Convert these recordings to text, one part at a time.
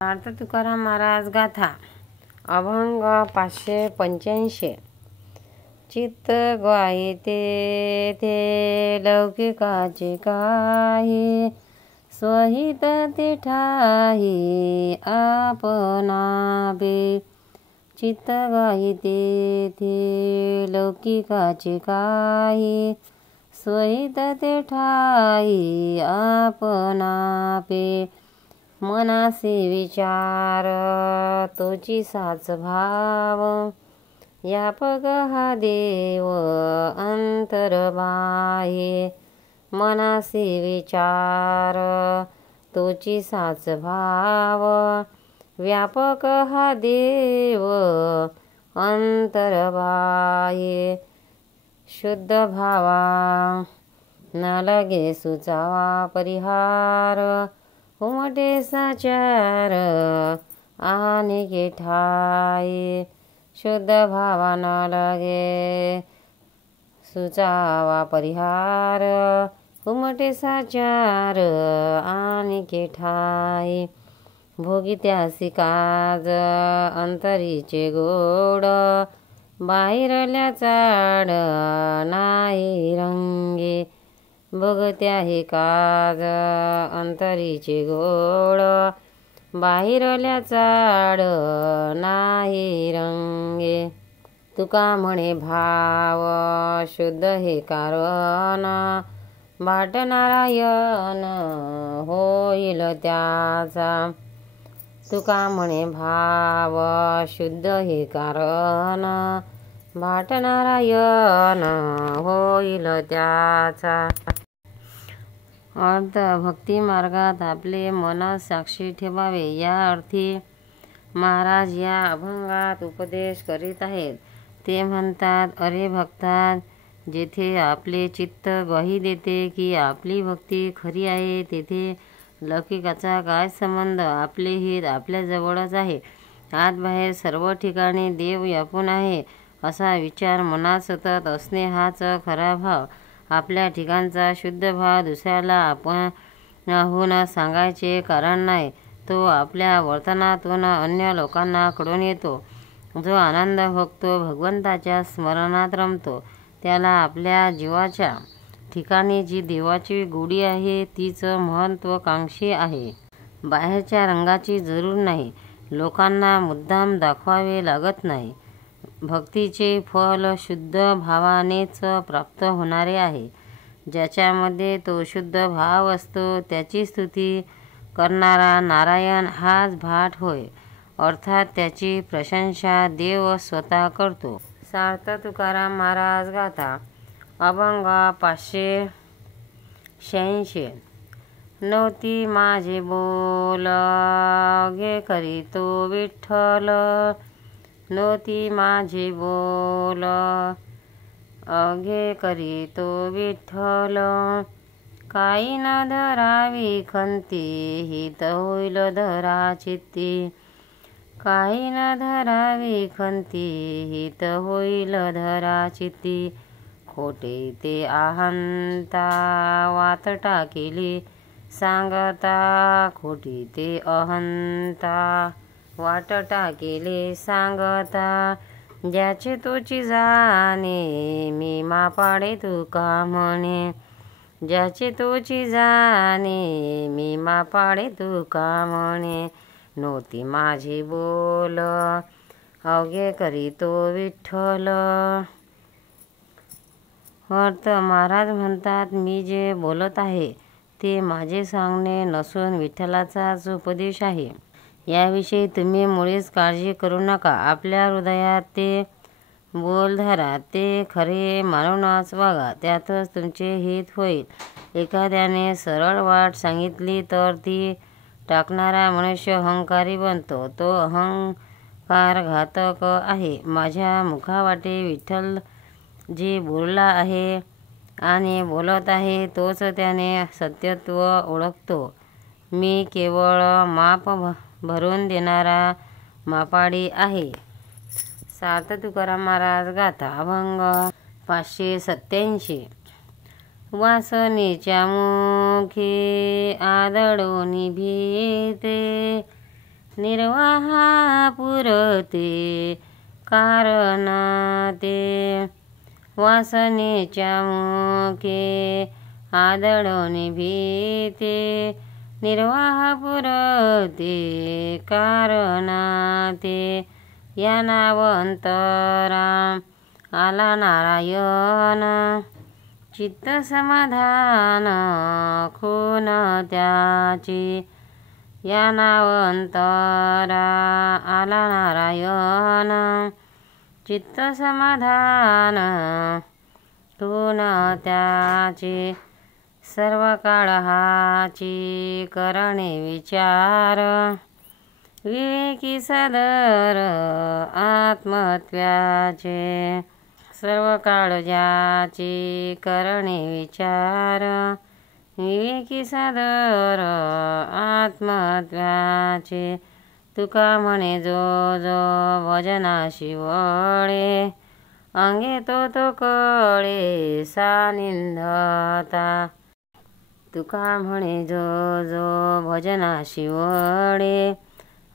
अर्थ तुकाराम महाराज गाथा अभंग 585। चित्त ग्वाहिते ते लौकिकाचे काही, स्वहित ते ठाई आपणाबे। चित्त ग्वाहिते ते लौकिकाचे काही, स्वहित ते ठाई आपणाबे। मनासी विचार तोची साच भाव, व्यापक हा देव अंतर बाह्ये। मनासी विचार तोची साच भाव, व्यापक हा देव अंतर बाह्ये। शुद्ध भावा न लगे सुचावा परिहार, उमटे साचार अनेके ठाई। शुद्ध भावा न लगे सुचावा परिहार, उमटे साचार अनेके ठाई। भोगित्यासी काज अंतरीचे गोड, बाहेरल्या चाड नाही रंगे। भोगत्याही काज अंतरीचे गोड, बाहेरल्या चाड नाही रंगे। तुका म्हणे भाव शुद्ध हे कारण, बाट नारायण होईल त्याचा। तुका म्हणे भाव शुद्ध हे कारण, बाट नारायण होईल त्याचा। अर्थ भक्ती मार्गात आपले मन साक्षी ठेवावे या अर्थी महाराज या अभंगात उपदेश करीत आहेत। ते म्हणतात, अरे भक्ता, जेथे आपले चित्त ग्वाही देते की आपली भक्ती खरी आहे, तेथे लौकिकाचा काय संबंध? आपले हित आपल्याजवळच आहे। आत बाहेर सर्व ठिकाणी देव व्यापून आहे असा विचार मनात सतत असणे हाच खरा भाव। आपल्या ठिकाणचा शुद्ध भाव दुसऱ्याला आपणाहून सांगायचे कारण नाही, तो आपल्या वर्तनातून अन्य लोकांना कळून येतो। जो आनंद भोगतो, भगवंताच्या स्मरणात रमतो, त्याला आपल्या जीवाच्या ठिकाणी जी देवाची गोडी आहे तीच महत्त्वाकांक्षी आहे। बाहेरच्या रंगाची जरूर नाही, लोकांना मुद्दाम दाखवावे लागत नाही। भक्तीचे फल शुद्ध भावानेच प्राप्त होणारे आहे। ज्याच्यामध्ये तो शुद्ध भाव असतो त्याची स्तुती करणारा नारायण हाच भाट होय, अर्थात त्याची प्रशंसा देव स्वतः करतो। सार्थ तुकाराम महाराज गाथा अभंग 586। नव्हती माझे बोल गे करीतो विठ्ठल, नव्हती माझे बोल अघे करीतो विठ्ठल। काही न धरावी खंती, हित होईल धरा चित्ती। काही न धरावी खंती, हित होईल धरा चित्ती। खोटे ते अहंता वात टाकेली सांगता, खोटी ते अहंता वाट टाकेले सांगता। ज्याचे तोची जाणे मी मापाडे तुका म्हणे, ज्याचे तोची जाणे मी मापाडे तुका म्हणे। नव्हती माझी बोल अवघे करीतो विठ्ठल। अर्थ महाराज म्हणतात, मी जे बोलत आहे ते माझे सांगणे नसून विठ्ठलाचाच उपदेश आहे। याविषयी तुम्ही मुळीच काळजी करू नका। आपल्या हृदयात ते बोल धरा, ते खरे मानूनच वागा, त्यातच तुमचे हित होईल। एखाद्याने सरळ वाट सांगितली तर ती टाकणारा मनुष्य अहंकारी बनतो, तो अहंकार घातक आहे। माझ्या मुखावाटे विठ्ठल जे बोलला आहे आणि बोलत आहे तोच त्याने सत्यत्व ओळखतो। मी केवळ माप भरून देणारा मापाडी आहे। सार्थ तुकाराम महाराज गाथा अभंग 587। वासनेच्या मुखी आदळून भीते, निर्वाहा पुरते कारण ते, वासनेच्या मुखे आदळोनी भीते, निर्वाह पुरते कारण ते, या नावंतरा आला नारायण, चित्त समाधान खून त्याची, या नावंतरा आला नारायण, चित्त समाधान खून त्याचे, सर्व काळ हाची करणे विचार, विवेकी सदर आत्मत्व्याचे, सर्व काळ ज्याची करणे विचार, विवेकी सदर आत्मत्व्याचे, तुका म्हणे जो जो भजनाशी वळे, अंगे तो तो कळे सानिंधता, तुका म्हणे जो जो भजनाशी वळे,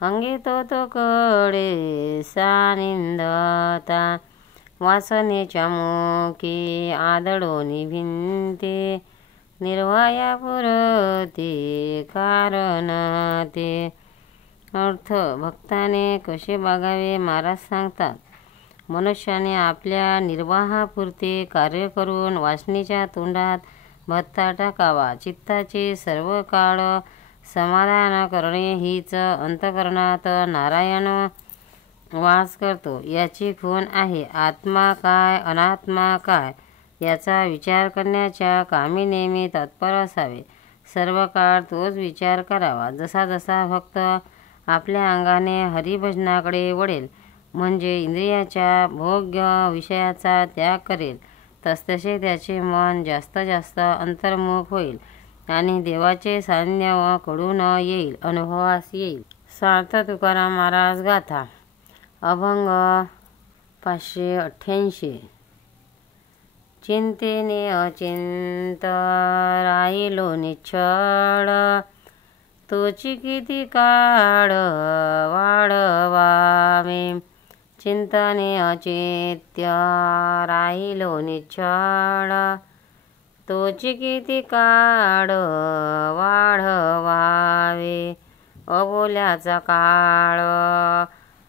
अंगे तो तो कळे सानिंधता, वासनेच्या मुखी आदळोनी भिंते, निर्वाया पुरते कारण ते. अर्थ भक्ताने कसे वागावे महाराज सांगतात. मनुष्याने आपल्या निर्वाहापुरते कार्य करून वासनेच्या तोंडात भत्ता टाकावा. चित्ताचे सर्व काळ समाधान करणे हीच अंतःकरणात नारायण वास करतो याची खूण आहे. आत्मा काय अनात्मा काय याचा विचार करण्याच्या कामी नेहमी तत्पर असावे. सर्व काळ तोच विचार करावा. जसा जसा भक्त आपल्या अंगाने हरिभजनाकडे वळेल, म्हणजे इंद्रियाच्या भोग्य विषयाचा त्याग करेल, तसतसे त्याचे मन जास्त जास्त अंतर्मुख होईल आणि देवाचे सान्निध्य कडून येईल, अनुभवास येईल. सार्थ तुकाराम महाराज गाथा अभंग 588. चिंतेने अचिंत राहिलो निश्चळ, तोची किती काळ वाढवावे. चिंतने अचित्य राहिलो निश्चळ, तोची किती काळ वाढवावे. अबोल्याचा काळ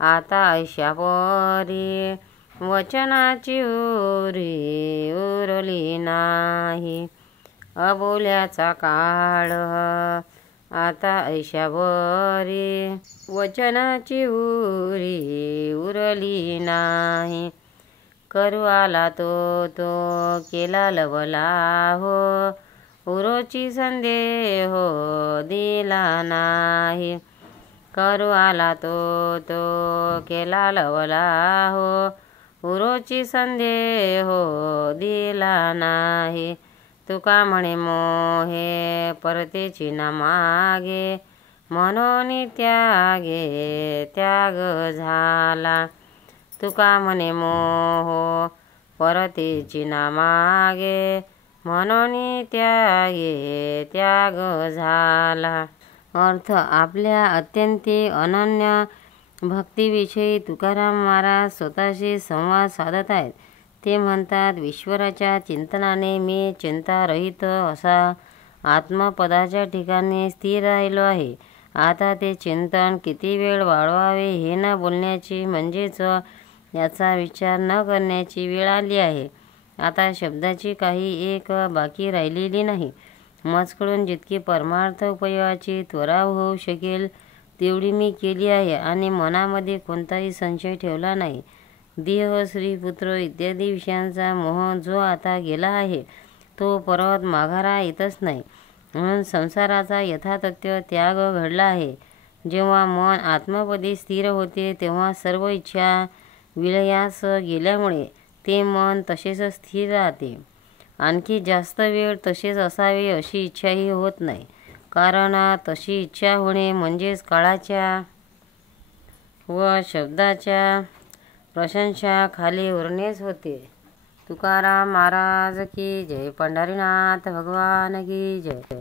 आता ऐशापरी, वचनाची उरी उरली नाही. अबोल्याचा काळ आता ऐशापरी, वचनाची उरी उरली नाही. करू आला तो तो केला लवला हो, उरोची संदेह दिला नाही. करू आला तो तो केला लवला हो, उरोची संदेह दिला नाही. तुका म्हणे मोहे परतेची ना मागे, म्हणून त्यागे त्याग झाला. तुका म्हणे मोह परतेची ना मागे, म्हणून त्यागे त्याग झाला. अर्थ आपल्या अत्यंती अनन्य भक्तीविषयी तुकाराम महाराज स्वतःशी संवाद साधत आहेत. ते म्हणतात, ईश्वराच्या चिंतनाने मी चिंतारहित असा आत्मपदाच्या ठिकाणी स्थिर राहिलो आहे. आता ते चिंतन किती वेळ वाढवावे हे न बोलण्याची म्हणजेच याचा विचार न करण्याची वेळ आली आहे. आता शब्दाची काही एक बाकी राहिलेली नाही. मजकडून जितकी परमार्थ उपयोगाची त्वरा होऊ शकेल तेवढी मी केली आहे आणि मनामध्ये कोणताही संशय ठेवला नाही. देह, स्त्री, पुत्र इत्यादी विषयांचा मोह जो आता गेला आहे तो परत माघारा येतच नाही. म्हणून संसाराचा यथातथ्य त्याग घडला आहे. जेव्हा मन आत्मपदी स्थिर होते तेव्हा सर्व इच्छा विलयास गेल्यामुळे ते मन तसेच स्थिर राहते. आणखी जास्त वेळ तसेच असावे अशी इच्छाही होत नाही. कारण तशी इच्छा होणे म्हणजेच काळाच्या व शब्दाच्या प्रशंसा खाली उरणेच होते. तुकाराम महाराज की जय. पंढरीनाथ भगवान की जय.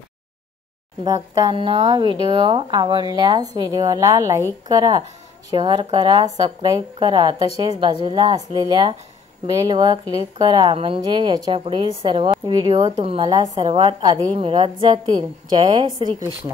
भक्तांनो, व्हिडिओ आवडल्यास व्हिडिओला लाईक करा, शेअर करा, सबस्क्राईब करा, तसेच बाजूला असलेल्या बेलवर क्लिक करा, म्हणजे याच्यापुढील सर्व व्हिडिओ तुम्हाला सर्वात आधी मिळत जातील. जय श्री कृष्ण.